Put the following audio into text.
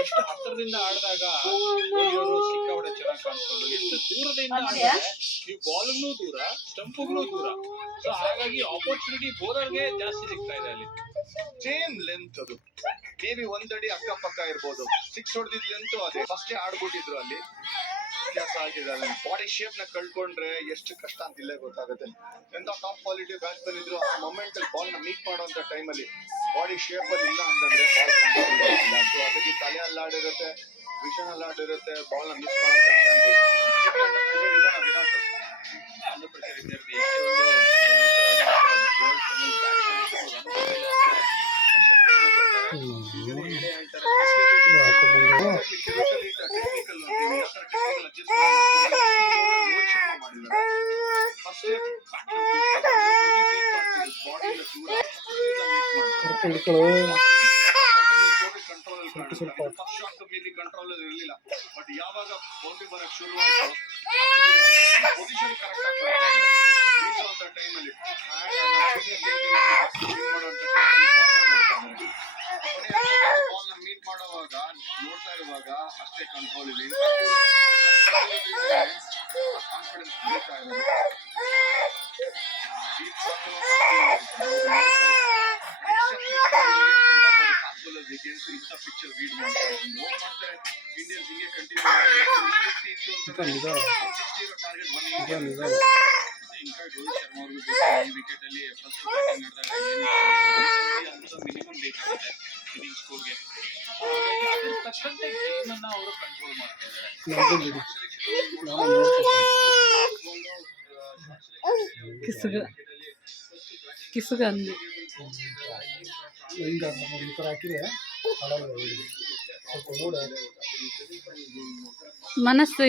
ಎಷ್ಟು ಹತ್ತಿರದಿಂದ ಆಡಿದಾಗ ಸಿಕ್ಕಾಪಟ್ಟೆ ಚೆನ್ನಾಗಿ ಕಾಣಿಸ್ಕೊಂಡು ಎಷ್ಟು ದೂರದಿಂದ? ಆಡಿದ್ರೆ ನೀವು ಬಾಲ್ಗೂ ದೂರ ಸ್ಟಂಪ್ಗೂ ದೂರ ಸೊ ಹಾಗಾಗಿ ಆಪರ್ಚುನಿಟಿ ಬೋಲರ್ಗೆ ಜಾಸ್ತಿ ಸಿಗ್ತಾ ಇದೆ ಅಲ್ಲಿ ಸೇಮ್ ಲೆಂತ್ ಅದು. ಮೇಬಿ ಒಂದಡಿ ಅಕ್ಕಪಕ್ಕ ಇರ್ಬೋದು. ಸಿಕ್ಸ್ ಹೊಡೆದಿದ್ ಲೆಂತ್ ಅದೇ. ಫಸ್ಟೇ ಆಡ್ಬಿಟ್ಟಿದ್ರು ಅಲ್ಲಿ. ವ್ಯತ್ಯಾಸ ಆಗಿದೆ. ಬಾಡಿ ಶೇಪ್ನ ಕಳ್ಕೊಂಡ್ರೆ ಎಷ್ಟು ಕಷ್ಟ ಅಂತ ಇಲ್ಲೇ ಗೊತ್ತಾಗುತ್ತೆ. ಎಂತ ಟಾಪ್ ಕ್ವಾಲಿಟಿ ಬ್ಯಾಟ್ಸ್ಮನ್ ಇದ್ರು ಆ ಮೊಮೆಂಟ್ ಅಲ್ಲಿ ಬಾಲ್ನ ಮೀಟ್ ಮಾಡುವಂತ ಟೈಮ್ ಅಲ್ಲಿ ಬಾಡಿ ಶೇಪ್ ಅಲ್ಲಿ ಇಲ್ಲ ಅಂತಂದ್ರೆ ಬಾಲ್ ಸೊ ಅದಕ್ಕೆ ತಲೆ ಅಲ್ಲಾಡಿರುತ್ತೆ ವಿಷನ್ ಅಲ್ಲಾಡಿರುತ್ತೆ ಬಾಲ್ನ ಮಿಸ್ ಮಾಡುವಂತ ಚಾನ್ಸಸ್ ವಿರಾಟ್ ಅಂಡರ್ ಪ್ರೆಷರ್ ಇದ್ದೇ ಇರುತ್ತೆ ಎಷ್ಟೇ ಒಂದು ಕಂಟ್ರೋಲ್ ಇರಲಿಲ್ಲ ಬಟ್ ಯಾವಾಗ ಬೌಂಡ್ರಿ ಬರಕ್ ಶುರು ಆಯ್ತು ಪೊಸಿಷನ್ ಕರೆಕ್ಟ್ ಆಗಿ ಬೀಸುವಂತ ಮೀಟ್ ಮಾಡುವಾಗ ನೋಡ್ತಾ ಇರುವಾಗ ಅಷ್ಟೇ ಕಂಟ್ರೋಲ್ ಇದೆ ಕಾನ್ಫಿಡೆನ್ಸ್ ಬೀಳ್ತಾ ಇದೆ ಇಂಥ ಪಿಕ್ಚರ್ ರೀಡ್ ಮಾಡ್ತಾರೆ ಮಾಡ್ತಾರೆ ಇಂಡಿಯನ್ಸ್ ಹಿಂಗೆ ಕಂಟಿನ್ಯೂ ಟಾರ್ಗೆಟ್ ಒನ್ ನಿಜ ನಿಜ ಇನ್ಫ್ಯಾಕ್ಟ್ ರೋಹಿತ್ ಶರ್ಮಾ ಅವ್ರಿಗೂ ಗೊತ್ತು ಈ ವಿಕೆಟ್ ಅಲ್ಲಿ ಫಸ್ಟ್ ಬ್ಯಾಟಿಂಗ್ ನಡೆದಾಗ ಅಂತ ಮಿನಿಮಮ್ ಬೇಕಾಗುತ್ತೆ ಇನ್ನಿಂಗ್ ಸ್ಕೋರ್ಗೆ ಅದ್ರ ತಕ್ಕಂತೆ ಗೇಮ್ ಅನ್ನ ಅವರು ಕಂಟ್ರೋಲ್ ಮಾಡ್ತಾ ಇದ್ದಾರೆ ನೋಡ್ಕೊಂಡು ಬಿಡಿ ನಾವು ನೋಡ್ಕೊತೀವಿ ಕಿಸುಗ ಕಿಸುಗ ಅಂದು. ಹಿಂಗೆ ಈ ಥರ ಹಾಕಿದ್ರೆ ಹಾಳಾಗಲ್ಲ ಹುಡುಗಿ ಸ್ವಲ್ಪ ನೋಡ ಮನಸ್ಸು